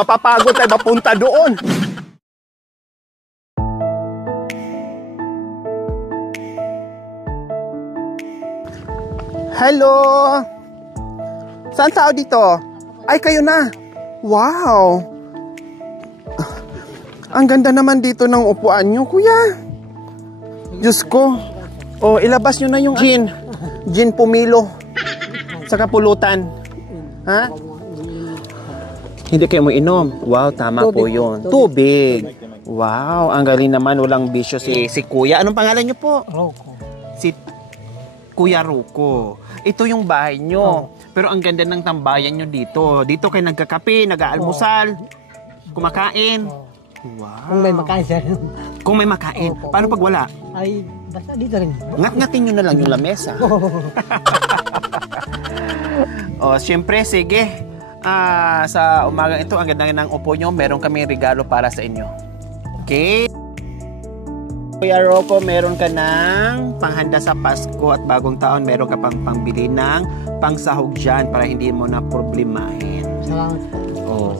mapapagod tayo mapunta doon. Hello! Saan tao dito? Ay, kayo na. Wow! Ang ganda naman dito ng upuan nyo, kuya. Diyos ko. O, ilabas nyo na yung gin. Gin Pumilo. Sa kapulutan. Ha? Hindi kayo mo inom. Wow, tama po yun. Tubig. Wow, ang galing naman. Walang bisyo si kuya. Anong pangalan nyo po? Roko. Si Kuya Roko. Ito yung bahay nyo. Pero ang ganda ng tambayan nyo dito. Dito kayo nagkakape, nag-aalmusal, kumakain. Wow. Kung may makain siya. Kung may makain. Paano pag wala? Ay, basta dito rin. Ngat-ngatin nyo na lang yung lamesa. O, syempre, sige. Sa umagang ito, ang ganda ng upo nyo, meron kami regalo para sa inyo. Okay? Kuya Roko, meron ka ng panghanda sa Pasko at bagong taon. Meron ka pang pangbili ng pangsahog dyan para hindi mo na problemahin. Salamat po. Oh.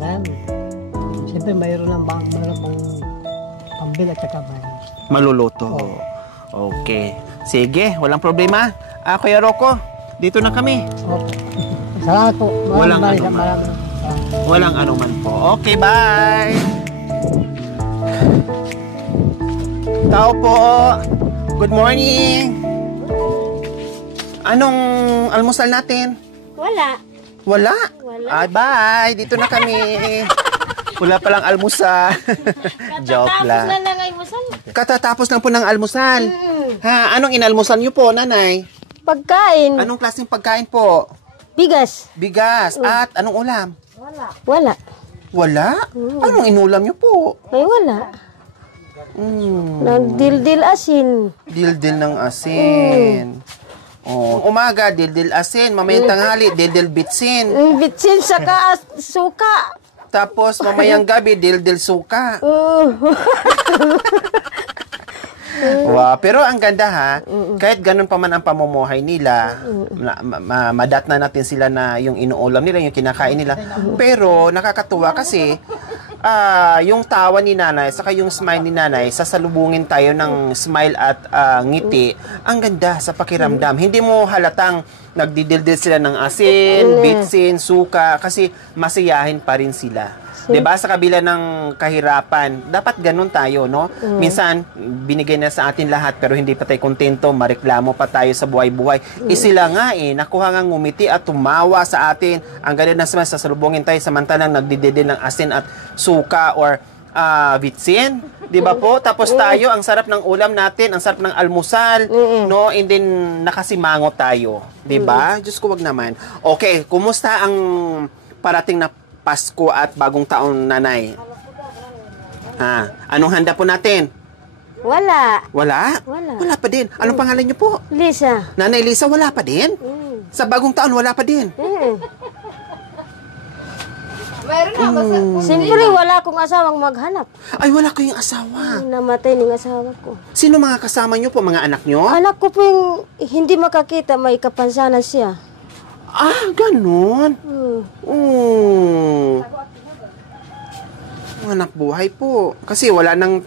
Siyempre, mayroon lang pambil at saka maluluto. Okay. Sige, walang problema. Kuya Roko, dito na kami. Okay. Salamat po. Walang anuman. Walang anuman po. Okay, bye! Tao po. Good morning. Anong almusal natin? Wala. Wala? Wala. Ay, bye. Dito na kami. Wala palang almusal. Joke lang. Katatapos na lang almusal. Katatapos lang po ng almusal. Ha, anong inalmusal niyo po, nanay? Pagkain. Anong klaseng pagkain po? Bigas. Bigas. At anong ulam? Wala. Wala? Anong inulam niyo po? Ay, wala. Nagdildil asin. Dildil ng asin. Oh, umaga, dildil asin. Mamayang tanghali, dildil bitsin. Bitsin saka suka. Tapos mamayang gabi, dildil suka. Wow, pero ang ganda ha. Kahit ganun pa man ang pamumuhay nila, madat na natin sila na yung inuulam nila, yung kinakain nila. Pero nakakatuwa kasi yung tawa ni nanay, saka yung smile ni nanay, sasalubungin tayo ng smile at ngiti. Ang ganda sa pakiramdam. Hindi mo halatang nagdidildil sila ng asin, bitsin, suka, kasi masiyahin pa rin sila. 'Di ba? Sa kabila ng kahirapan, dapat ganun tayo, no? Minsan binigay na sa atin lahat pero hindi pa tayo kontento, mareklamo pa tayo sa buhay-buhay. Sila nga nakuha nga ngumiti at tumawa sa atin. Ang ganda na sasalubungin tayo samantalang nagdidildil ng asin at suka or bitsin, 'di ba po? Tapos tayo, ang sarap ng ulam natin, ang sarap ng almusal, no? And then nakasimangot tayo, 'di ba? Diyos ko, wag naman. Okay, kumusta ang parating na Pasko at bagong taon, nanay? Anong handa po natin? Wala. Wala? Wala pa din. Anong pangalan niyo po? Lisa. Nanay Lisa, wala pa din? Sa bagong taon, wala pa din? Siyempre, wala akong asawang maghanap. Ay, wala kayong asawa. Namatay ng asawa ko. Sino mga kasama niyo po? Mga anak niyo? Anak ko po yung hindi makakita, may kapansanan siya. Ganun. Anak buhay po. Kasi wala nang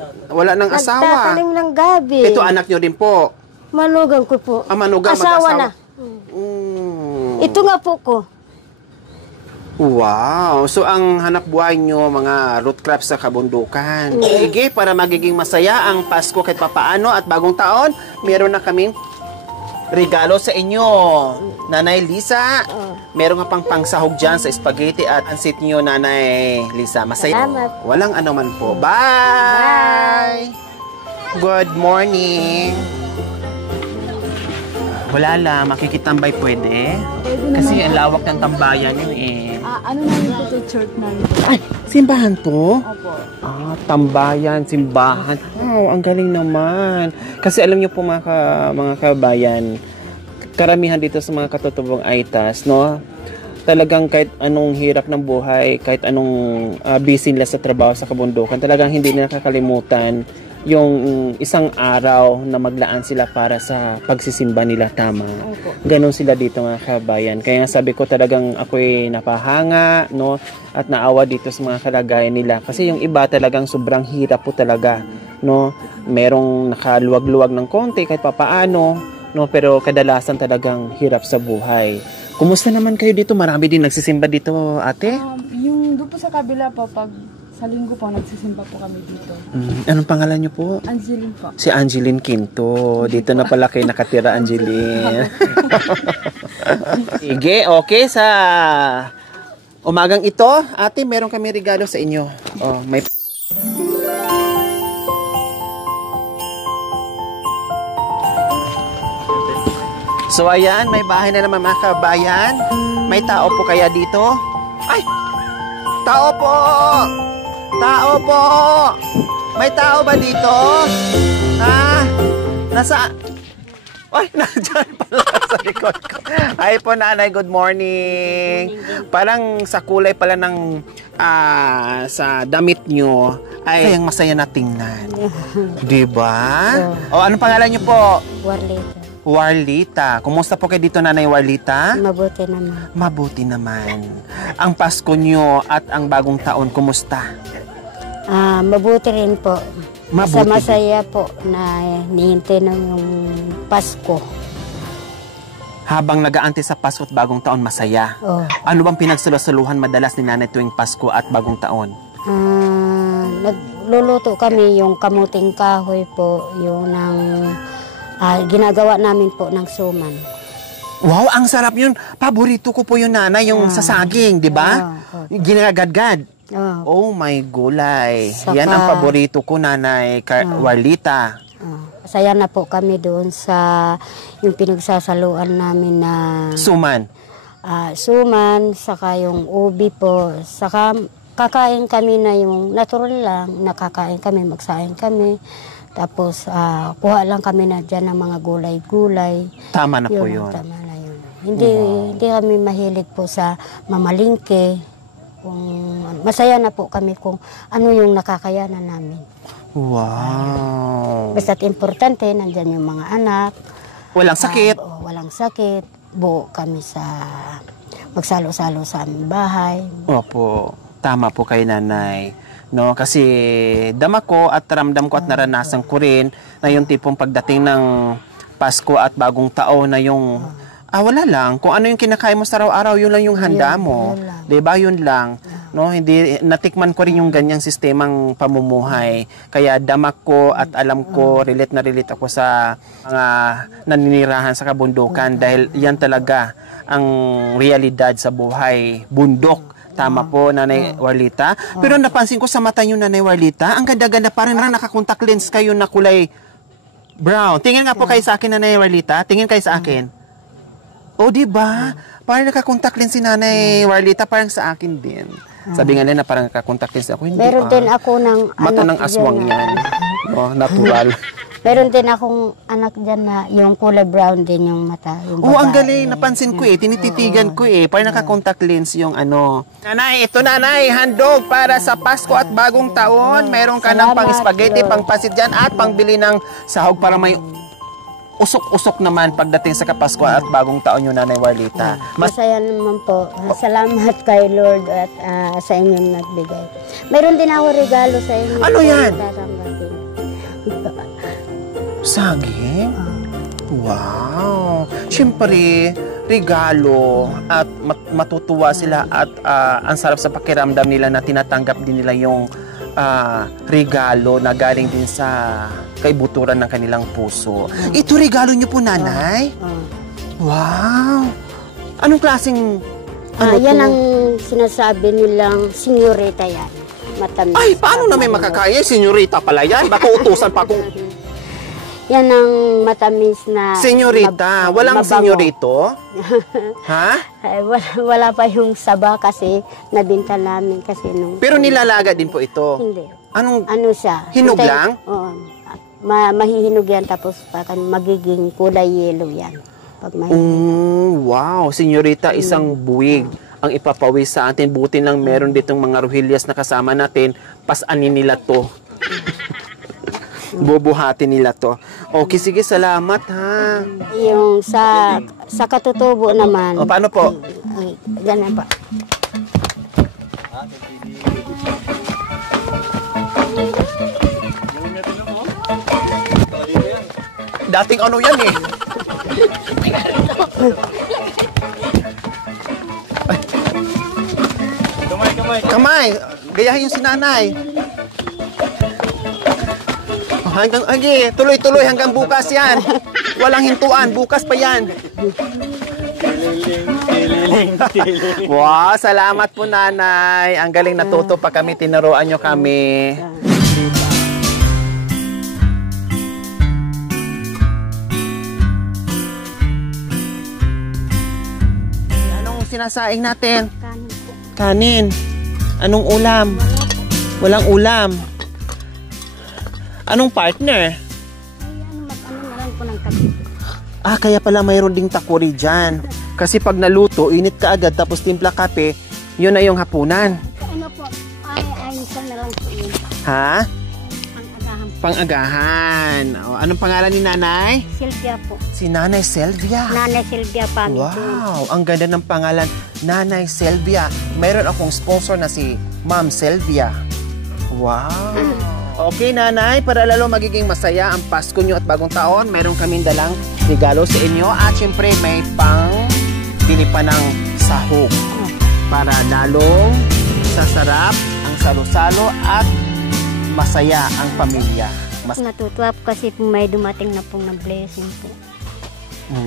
asawa. Nagtatanim ng gabi. Ito anak nyo din po. Manugang ko po. Manugang, asawa mag-asawa. na. Ito nga po ko. Wow. So, ang hanap buhay nyo, mga root crops sa kabundukan. Sige, para magiging masaya ang Pasko kahit papaano at bagong taon, meron na kaming regalo sa inyo. Nanay Lisa, meron nga pang pangsahog dyan sa spaghetti at ansit nyo, Nanay Lisa. Masaya. Salamat. Walang anuman po. Bye! Good morning. Wala lang, makikitambay pwede. Kasi ang lawak ng tambayan yun ano na yun po sa church na yun? Ay, simbahan to? Opo. Tambayan, simbahan. Wow, ang galing naman. Kasi alam niyo po mga kabayan, karamihan dito sa mga katutubong Aitas, no? Talagang kahit anong hirap ng buhay, kahit anong busy nila sa trabaho sa kabundukan, talagang hindi nila nakakalimutan yung isang araw na maglaan sila para sa pagsisimba nila, tama. Opo. Ganon sila dito mga kabayan. Kaya nga sabi ko talagang ako'y napahanga, no? At naawa dito sa mga kalagayan nila. Kasi yung iba talagang sobrang hirap po talaga, no? Merong nakaluwag-luwag ng konti kahit papaano, no? Pero kadalasan talagang hirap sa buhay. Kumusta naman kayo dito? Marami din nagsisimba dito, ate? Yung doon po sa kabila po, pag sa linggo po, nagsisimba po kami dito. Anong pangalan niyo po? Angeline po. Si Angeline Quinto. Dito na pala kayo nakatira, Angeline. Sige, okay. Sa umagang ito, ate, meron kami regalo sa inyo. Oh, may... So, ayan, may bahay na naman mga kabayan. May tao po kaya dito? Ay! Tao po! Tao po! May tao ba dito? Ha? Nasa... Ay, nandyan pala sa likod ko. Ay po, nanay, good morning. Parang sa kulay pala ng sa damit nyo, ay ang masaya na tingnan. Diba? O, anong pangalan nyo po? Warlita. Warlita. Kumusta po kayo dito, nanay Warlita? Mabuti naman. Mabuti naman. Ang Pasko nyo at ang bagong taon, kumusta? Mabuti rin po. Mabuti Masaya po na nihintay na yung Pasko. Habang nag-aantay sa Pasko at bagong taon, masaya. Oh. Ano bang pinagsalusaluhan madalas ni nanay tuwing Pasko at bagong taon? Nagluluto kami yung kamuting kahoy po, yung ginagawa namin po ng suman. Wow, ang sarap yun. Paborito ko po yun, nanay, yung sa saging, di ba? Ginagadgad. Oh my gulay. Yan ang paborito ko, nanay Warlita. Masaya na po kami doon sa yung pinagsasaluan namin na Suman. suman, saka yung ubi po, saka kakain kami na yung natural lang, nakakain kami, magsaing kami. Tapos, kuha lang kami na dyan ng mga gulay-gulay. Tama na po yun. Tama na yun. Hindi kami mahilig po sa mamalingke. Masaya na po kami kung ano yung nakakayanan namin. Wow. Basta't importante, nandyan yung mga anak. Walang sakit. Walang sakit. Buo kami sa magsalo-salo sa aming bahay. Opo. Tama po kay nanay. No, kasi dama ko at ramdam ko at naranasan ko rin na yung tipong pagdating ng Pasko at bagong taon na yung wala lang kung ano yung kinakain mo sa araw-araw, yun lang yung handa mo. 'Di ba? Yun lang. No, hindi natikman ko rin yung ganyang sistemang pamumuhay. Kaya dama ko at alam ko, relate na relate ako sa mga naninirahan sa kabundukan dahil yan talaga ang realidad sa buhay, bundok. Tama po, Nanay Warlita. Pero napansin ko sa mata niyo, Nanay Warlita, ang ganda-ganda, parang naka-contact lens kayo na kulay brown. Tingin nga po kayo sa akin, Nanay Warlita. Tingin kayo sa akin. O, di ba? Parang naka-contact lens si Nanay Warlita, parang sa akin din. Sabi nga nila na parang naka-contact lens ako. Hindi, Meron din ako ng mata ng aswang yan. No, natural. Meron din akong anak dyan na yung kulay brown din yung mata. Yung ang galing. Napansin ko tinititigan ko parang naka-contact lens yung ano. Nanay, ito nanay, handog para sa Pasko at bagong taon. Meron ka ng pang spaghetti, pang pasit dyan at pangbili ng sahog para may usok-usok naman pagdating sa Kapasko at bagong taon yung Nanay Warlita. Masaya naman po. Salamat kay Lord at sa inyong nagbigay. Meron din ako regalo sa inyo. Ano yan? Tatanggapin. Saging? Wow! Siyempre, regalo at matutuwa sila at ang sarap sa pakiramdam nila na tinatanggap din nila yung regalo na galing din sa kaibuturan ng kanilang puso. Ito regalo niyo po, nanay? Wow! Anong klaseng yan ang sinasabi nilang senyorita yan. Matamis. Ay, paano na may makakaya? Senyorita pala yan. Baka utusan pa kung... Yan ang matamis na... Senyorita? Walang mabango. senyorito? Ha? Wala pa yung saba kasi nabinta namin kasi nung... Pero nilalaga din po ito? Hindi. Anong... Ano siya? Hinog lang? Oo. Mahihinog yan tapos magiging kulay yellow yan. Pag mahihinog. Wow, senyorita, isang buwig ang ipapawis sa atin. Buti lang meron ditong mga ruhilyas na kasama natin. Pasanin nila to. Bubuhatin nila to. Okay, sige, salamat ha. Yung sa katutubo naman. O, paano po? Ay, ganun pa. Dating ano yan eh. Kamay. Gayahin yung sinanay. Hanggang, tuloy-tuloy hanggang bukas yan. Walang hintuan, bukas pa yan. Wow, salamat po nanay. Ang galing, natuto pa kami, tinuruan nyo kami. Anong sinasaing natin? Kanin. Anong ulam? Walang ulam. Anong partner? Ano na lang po ng kape. Kaya pala mayroon ding takuri dyan. Kasi pag naluto, init ka agad, tapos timpla kape, yun na yung hapunan. Ano po, ayusan na lang po yun. Ha? Pang-agahan po. Pang-agahan. O, anong pangalan ni nanay? Sylvia po. Si Nanay Sylvia. Nanay Sylvia Pangito. Wow, ang ganda ng pangalan, Nanay Sylvia. Mayroon akong sponsor na si Ma'am Sylvia. Wow. Okay, nanay, para lalo magiging masaya ang Pasko nyo at bagong taon, mayroon kaming dalang regalo sa inyo. At syempre, may pang bili pa ng sahog para lalong sasarap ang salo-salo at masaya ang pamilya. Natutuwa po kasi po may dumating na pong na blessing po.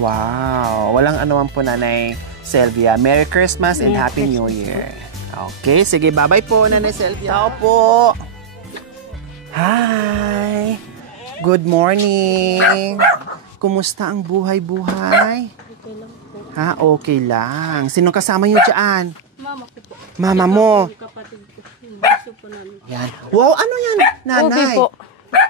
Wow, walang anuman po Nanay Sylvia. Merry Christmas and Happy New Year. Okay, sige, bye-bye po Nanay Sylvia. Tao po. Hi. Good morning. Kumusta ang buhay-buhay? Okay lang po. Okay lang. Sino kasama niyo dyan? Mama ko po. Mama mo. Kapatid ko. Yung gusto po namin. Yan. Wow, ano yan, nanay? Okay po.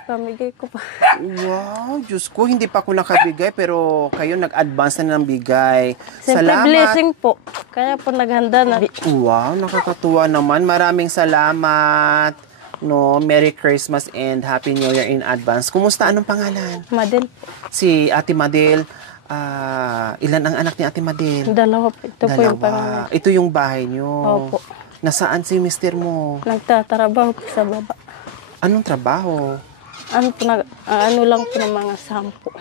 Pamigay ko pa. Wow, Diyos ko, hindi pa ako nakabigay pero kayo nag-advance na ng bigay. Siyempre blessing po. Kaya po naghanda na. Wow, nakakatuwa naman. Maraming salamat. No, Merry Christmas and Happy New Year in advance. Kumusta? Anong pangalan? Madel po. Si Ate Madel. Ilan ang anak ni Ate Madel? Dalawa po. Ito po yung Dalawa. pangalan. Ito yung bahay nyo. Opo. Nasaan si mister mo? Nagtatrabaho po sa baba. Anong trabaho? Ano lang po ng mga sampo.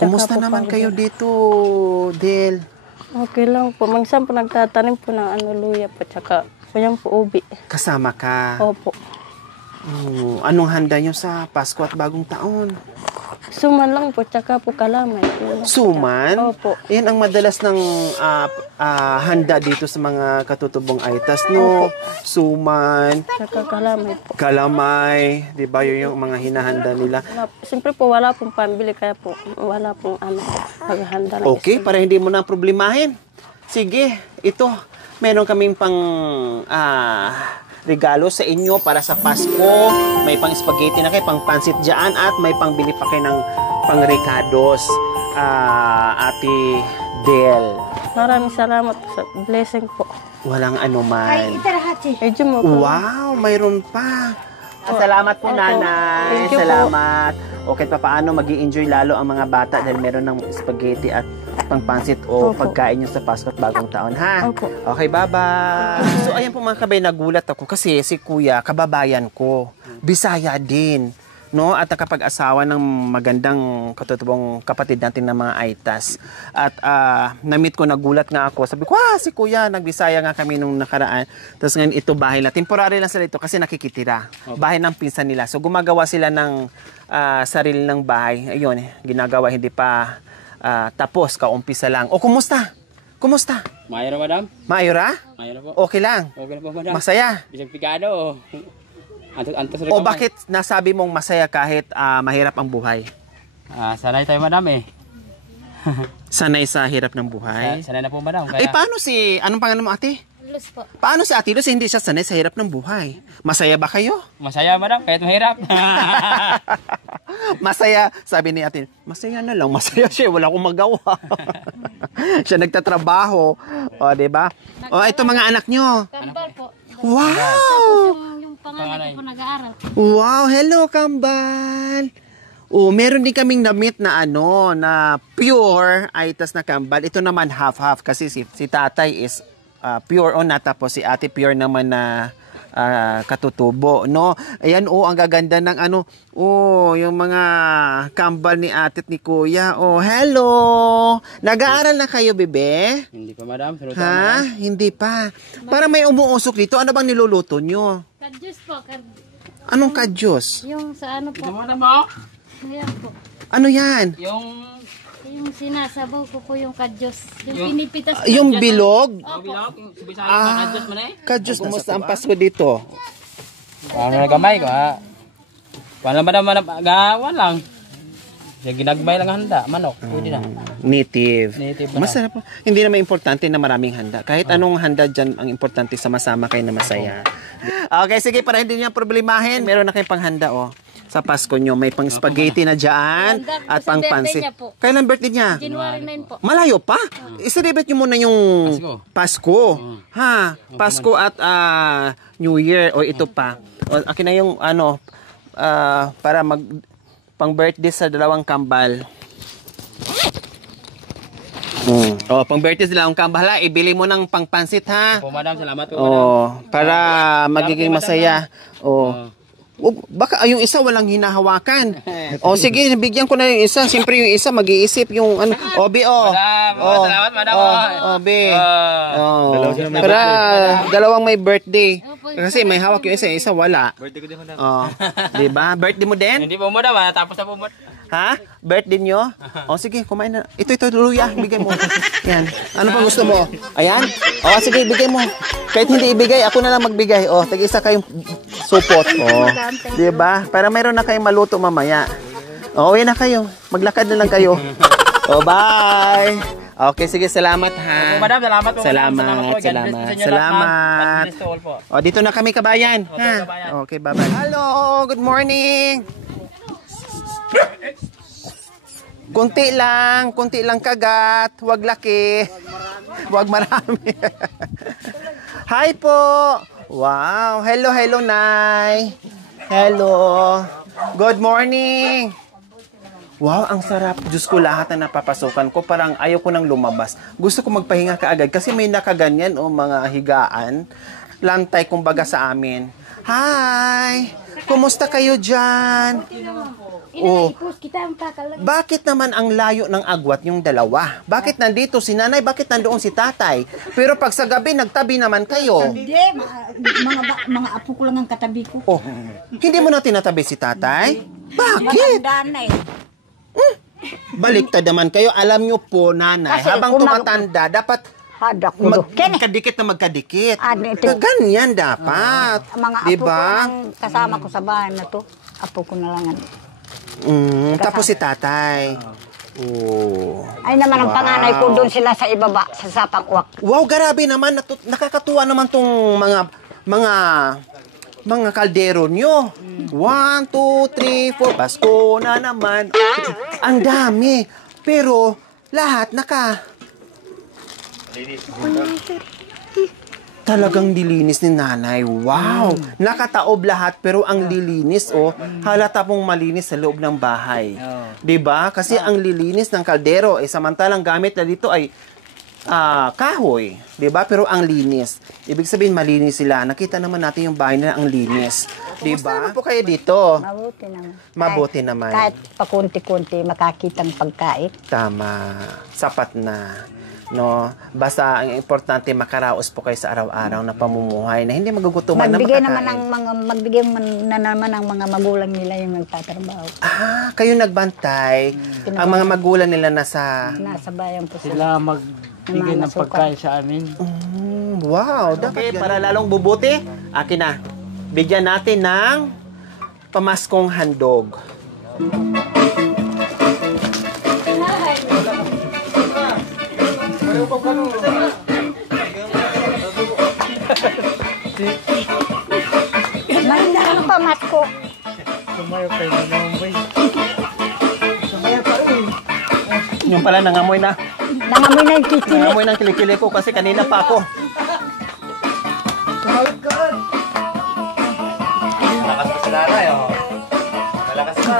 Kumusta Tsaka po naman pang- kayo dito, Del? Okay lang po. Magsam po nagtatanim po ng luya po. Tsaka po yung po ubi. Kasama ka? Opo. Anong handa nyo sa Pasko at Bagong Taon? Suman lang po. Tsaka po kalamay. Suman? Opo. Yan ang madalas ng handa dito sa mga katutubong aitas, no? Suman, Tsaka kalamay po. kalamay, di ba yun yung mga hinahanda nila? Siyempre po wala pong pambili. Kaya po wala pong paghahanda ng Okay, para hindi mo na problemahin. Sige, ito. Meron kaming pang regalo sa inyo para sa Pasko. May pang spaghetti na kayo, pang pansit dyan, at may pang bili pa kayo ng pang ricados, Ate Del. Maraming salamat po sa blessing po. Walang anuman. Medyo mo po. Wow, mayroon pa. Salamat po, nanay. Thank you po. Salamat. Okay, paano mag-i-enjoy lalo ang mga bata dahil meron ng spaghetti at pangpansit o Opo. pagkain nyo sa Pasko at Bagong Taon, ha? Opo. Okay, bye-bye. So, ayan po mga kabay, nagulat ako kasi si Kuya, kababayan ko. Bisaya din. No? At nakapag-asawa ng magandang katutubong kapatid natin ng mga Aitas. At na-meet ko, nagulat nga ako. Sabi ko, si Kuya, nagbisaya nga kami nung nakaraan. Tapos ngayon, ito bahay nila. Temporary lang sila ito kasi nakikitira. Bahay ng pinsan nila. So gumagawa sila ng sarili ng bahay. Ayun, ginagawa, hindi pa tapos, kaumpisa lang. O, kumusta? Kumusta? Mayo na, madam. Maayora? Mayo na po. Okay lang? Okay na po, madam. Masaya? Bisag pikado. Antos O bakit nasabi mong masaya kahit mahirap ang buhay? Sanay tayo, madam eh. Sanay sa hirap ng buhay? Sanay na po, madam. Kaya, Paano anong pangalan mo, ate? Luz po. Paano si Ate Luz hindi siya sanay sa hirap ng buhay? Masaya ba kayo? masaya, madam. Kahit mahirap. Masaya, sabi ni ate, masaya na lang, masaya siya, wala akong magawa. Siya nagtatrabaho, o, diba? O, ito mga anak nyo. Kambal po. Wow! Yung panganay ko po nag-aaral. Wow, hello kambal. Oh, meron din kaming na-meet na na pure Aitas na kambal. Ito naman half-half kasi si tatay is pure nata po, si ate pure naman na katutubo, no? Ayan, ang gaganda ng yung mga kambal ni ate at ni kuya. Oh, hello! Nag-aaral na kayo, bebe? Hindi pa, madam. Ha? Hindi pa. Para may umuusok dito, ano bang niluluto nyo? Kadyos po. Anong kadyos? Yung sa ano po. Madam mo? Ayan po. Ano yan? Yung sinasabaw ko po yung kadyos. Yung pinipitas ko. Yung bilog? Bilog? Yung subisari kadyos mo na eh? Kadyos, kumusta ang Pasko dito? Paano na gamay ko, ha? Paano madam, gawan lang. Siya ginagbay lang handa, manok. Pwede na. Native. Na. Masarap po. Hindi naman importante na maraming handa. Kahit anong handa dyan, ang importante sama-sama kayo na masaya. Okay, sige, para hindi niyo problemahin, meron na kayong panghanda, sa Pasko nyo. May pang spaghetti na dyan at pang pansit. Kailan birthday niya? January 9 po. Malayo pa? I-celebrate nyo muna yung Pasko. Ha? Pasko at New Year. O ito pa. O, akin na yung para pang birthday sa dalawang kambal. Oh, pang birthday sa dalawang kambal, ha? Ibili mo ng pang pansit, ha? Po, madam. Salamat po, madam. Para magiging masaya. Baka yung isa walang hinahawakan. Sige, bigyan ko na yung isa. Siyempre yung isa mag-iisip yung Obi, Salamat, madam. Obi. Para dalawang may birthday. Kasi may hawak yung isa wala. Birthday ko din, madam. Diba? Birthday mo din? Hindi po, madam. Tapos na po, madam. Ha? Birthday nyo? Sige, kumain na. Ito, luya. Bigay mo. Yan. Ano pa gusto mo? Ayan? Sige, bigay mo. Kahit hindi ibigay, ako na lang magbigay. Tag-isa kayong supot. Diba? Para meron na kayong maluto mamaya. Uwi na kayo. Maglakad na lang kayo. Bye! Okay, sige, salamat, ha? Madam, salamat po. Salamat. Dito na kami, kabayan. Ha? Okay, bye-bye. Hello, good morning. Kunti lang kagat, wag laki, wag marami. Hi po. Wow, hello Nay. Hello. Good morning. Wow, ang sarap. Diyos ko, lahat na napapasukan ko, parang ayaw ko nang lumabas. Gusto ko magpahinga kaagad kasi may nakaganyan mga higaan. Lantay kumbaga sa amin. Hi! Kumusta kayo dyan? Bakit naman ang layo ng agwat yung dalawa? Bakit nandito si nanay? Bakit nandoon si tatay? Pero pag sa gabi, nagtabi naman kayo. Hindi, mga apo ko lang ang katabi ko. Hindi mo na tinatabi si tatay? Bakit? Matanda na Baliktad naman kayo. Alam nyo po, nanay, Kasi habang tumatanda, dapat magkadikit na magkadikit. Ganyan dapat. Mga apo ko ang kasama ko sa bahay na to. Apo ko na lang. Tapos si tatay. Ay naman ang panganay ko doon sila sa ibaba, sa Sapang-Uwak. Wow, grabe naman. Nakakatuwa naman tong mga kaldero nyo. 1, 2, 3, 4. Pasko na naman. Ang dami. Pero lahat talagang dilinis ni nanay. Wow! Nakataob lahat pero ang lilinis halata pong malinis sa loob ng bahay. 'Di ba? Kasi ang lilinis ng kaldero samantalang gamit na dito ay kahoy, 'di ba? Pero ang linis. Ibig sabihin malinis sila. Nakita naman natin yung bahay na ang linis. 'Di ba? Po kayo dito? Mabuti naman. Kahit pakunti-kunti makakitang pagkain. Tama. Sapat na. No, basta ang importante makaraos po kayo sa araw-araw na pamumuhay na hindi magugutuman na makakain. Magbigay naman ang mga magulang nila yung nagtatrabaho. Kayo nagbantay. Ang mga magulang nila nasa bayan po Sila magbigay ng pagkain sa amin. Wow, dapat para lalong bubuti. Akin na. Bigyan natin ng pamaskong handog. Mahina ang pamasko. Sumayo kayo na naman ba? Yung pala nangamoy na. Nangamoy na yung kikili. Nangamoy ng kilikili ko kasi kanina pa ako. nanay, oh. Malakas ka.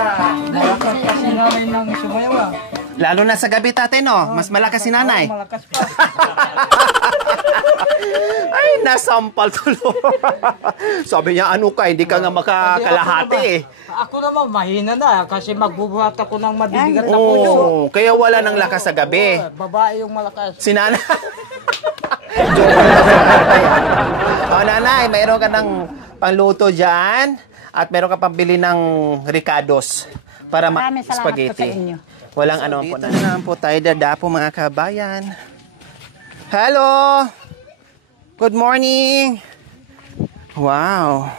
Malakas kasi nanay ng sumayaw ah. Lalo na sa gabi, tate, no? Mas malakas si nanay. Malakas pa. Ay, nasampal tulo. Sabi niya, ano ka, hindi ka nga makakalahati eh. Ako naman, mahina na kasi magbubuhat ako ng mabibigat na puso. Oo, kaya wala nang lakas sa gabi. Babae yung malakas. Si nanay. O, nanay, mayroon ka ng pangluto dyan at mayroon ka pambili ng ricados para Maraming salamat spaghetti. po sa inyo. Walang ano po. Dito na po tayo dadapo mga kabayan. Hello! Good morning! Wow!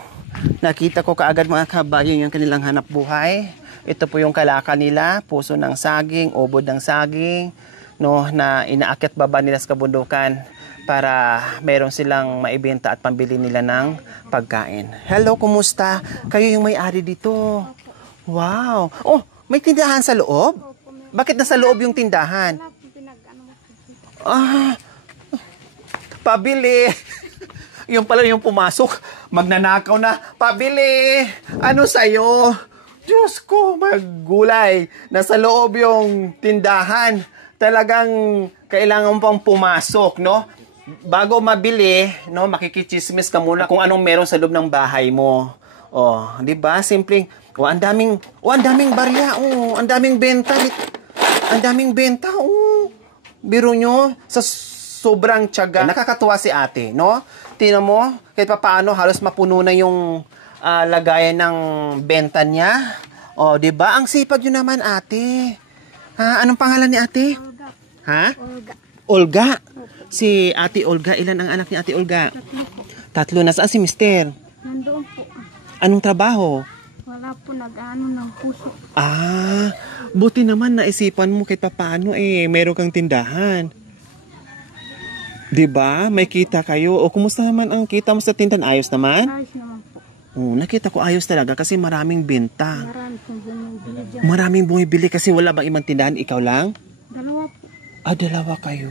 Nakita ko kaagad mga kabayan yung kanilang hanap buhay. Ito po yung kalaka nila, puso ng saging, ubod ng saging, no, na inaakyat baba nila sa kabundukan para meron silang maibenta at pambili nila ng pagkain. Hello, kumusta? Kayo yung may-ari dito. Wow! Oh, may tindahan sa loob? Bakit nasa loob yung tindahan? Ah, pabili. Yung pala yung pumasok, magnanakaw na. Pabili. Ano sa'yo? Diyos ko, maggulay. Nasa loob yung tindahan. Talagang kailangan pang pumasok, no? Bago mabili, no, makikichismis ka muna kung anong meron sa loob ng bahay mo. Oh, 'di ba? Simpleng, ang daming barya, ang daming benta. Ang daming benta, Biro nyo, sa sobrang tiyaga. Nakakatuwa si ate, no? Tingnan mo, kahit paano halos mapuno na yung lagayan ng benta niya. Oh, 'di ba? Ang sipag nyo naman, ate. Ha, anong pangalan ni ate? Olga. Ha? Olga. Olga. Si Ate Olga, ilan ang anak ni Ate Olga? Tatlo. Nasaan si Mister? Nandoon po. Anong trabaho? Wala po nag-ano ng puso. Ah, buti naman naisipan mo kahit paano meron kang tindahan. 'Di ba? May kita kayo. O kumusta naman ang kita mo sa tindahan? Ayos naman? Ayos naman po. Nakita ko ayos talaga kasi maraming benta. Marami pong bumibili dyan. Maraming bumibili kasi wala bang ibang tindahan? Ikaw lang? Dalawa po. Dalawa kayo.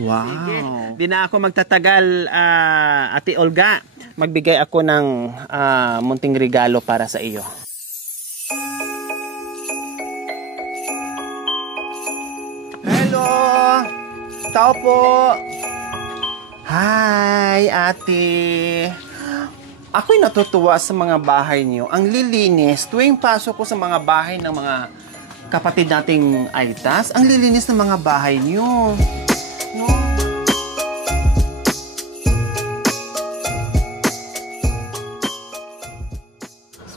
Wow. Di na ako magtatagal, Ate Olga. Magbigay ako ng munting regalo para sa iyo. Hello! Tao po! Hi, ate! Ako'y natutuwa sa mga bahay niyo. Ang lilinis. Tuwing pasok ko sa mga bahay ng mga kapatid nating Aitas, ang lilinis ng mga bahay niyo. No?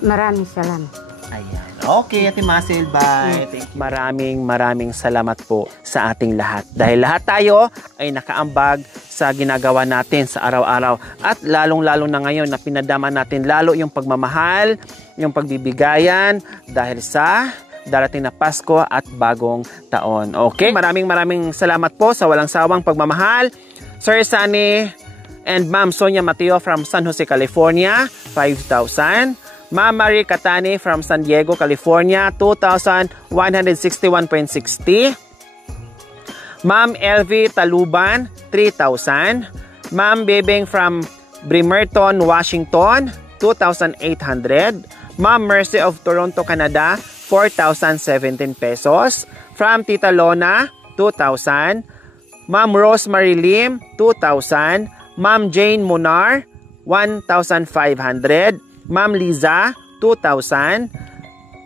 Maraming salamat. Ayan. Okay, Ate Marcel, bye. Maraming salamat po sa ating lahat. Dahil lahat tayo ay nakaambag sa ginagawa natin sa araw-araw. At lalong-lalo na ngayon na pinadama natin lalo yung pagmamahal, yung pagbibigayan dahil sa darating na Pasko at bagong taon. Okay? Maraming salamat po sa walang sawang pagmamahal. Sir Sunny and Ma'am Sonia Mateo from San Jose, California, 5,000. Ma'am Marie Catani from San Diego, California, 2,161.60. Ma'am LV Taluban, 3,000. Ma'am Bebeng from Bremerton, Washington, 2,800. Ma'am Mercy of Toronto, Canada, 4,017 pesos. From Tita Lona, 2,000. Ma'am Rosemary Lim, 2,000. Ma'am Jane Munar, 1,500. Ma'am Liza, 2,000.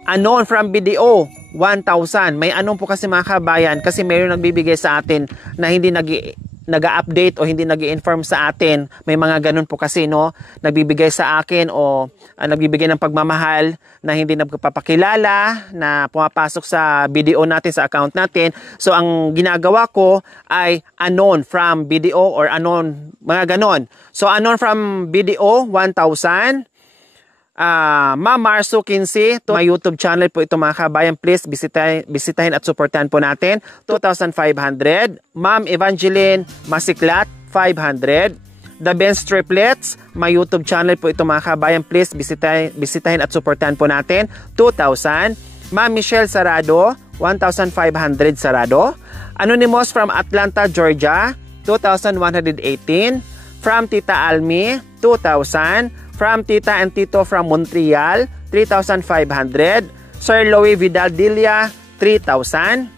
Anon from BDO, 1,000. May anon po kasi mga kabayan kasi mayroon nagbibigay sa atin na hindi nag-update o hindi nag-inform sa atin. May mga ganun po kasi, no? Nagbibigay sa akin o nagbibigay ng pagmamahal na hindi nagpapakilala na pumapasok sa BDO natin, sa account natin. So, ang ginagawa ko ay anon from BDO or anon, mga ganon. So, anon from BDO, 1,000. Ma'am Marso 15, to my YouTube channel po ito mga kabayan. Please bisitahin at supportahan po natin. 2,500. Ma'am Evangeline Masiklat, 500. The Benz Triplets, my YouTube channel po ito mga kabayan. Please bisitahin at supportahan po natin. 2,000. Ma'am Michelle Sarado, 1,500 Sarado. Anonymous from Atlanta, Georgia, 2,118. From Tita Almi, 2,000. From Tita and Tito from Montreal, 3,500. Sir Louis Vidal Dilla, 3,000.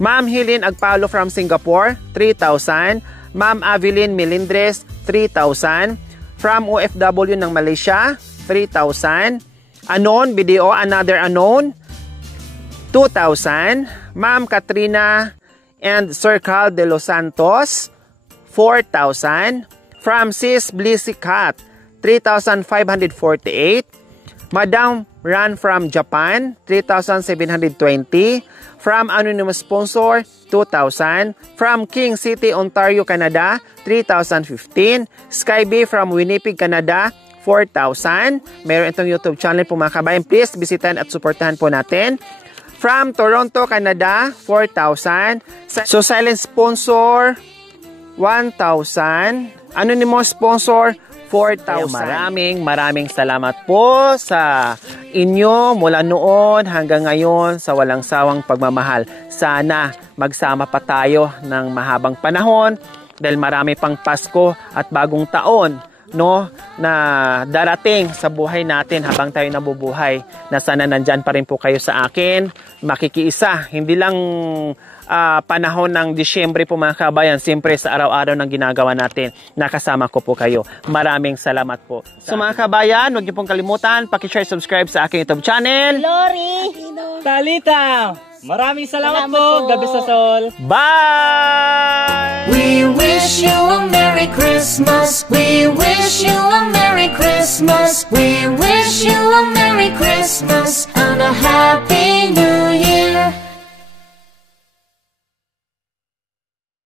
Ma'am Helene Agpalo from Singapore, 3,000. Ma'am Avelyn Melindres, 3,000. From OFW ng Malaysia, 3,000. Anon BDO, another Anon, 2,000. Ma'am Katrina and Sir Carl de Los Santos, 4,000. From Sis Blissy Cat, 3,548. Madam Ran from Japan, 3,720. From anonymous sponsor, 2,000. From King City, Ontario, Canada, 3,015. Skyby from Winnipeg, Canada, 4,000. Meron itong YouTube channel po mga kabayan. Please bisitahin at supportahan po natin. From Toronto, Canada, 4,000. So silent sponsor, 1,000. Anonymous sponsor, 4,000. Maraming salamat po sa inyo mula noon hanggang ngayon sa walang sawang pagmamahal. Sana magsama pa tayo ng mahabang panahon dahil marami pang Pasko at bagong taon, no, na darating sa buhay natin habang tayo nabubuhay. Na sana nandyan pa rin po kayo sa akin, makikiisa. Hindi lang panahon ng Disyembre po mga kabayan, siyempre sa araw-araw ng ginagawa natin, nakasama ko po kayo. Maraming salamat po. So mga kabayan, huwag niyo pong kalimutan, paki-share, subscribe sa aking YouTube channel. Lori! Talita! Maraming salamat po. Gabi sa Sol. Bye! We wish you a Merry Christmas. We wish you a Merry Christmas. We wish you a Merry Christmas and a Happy New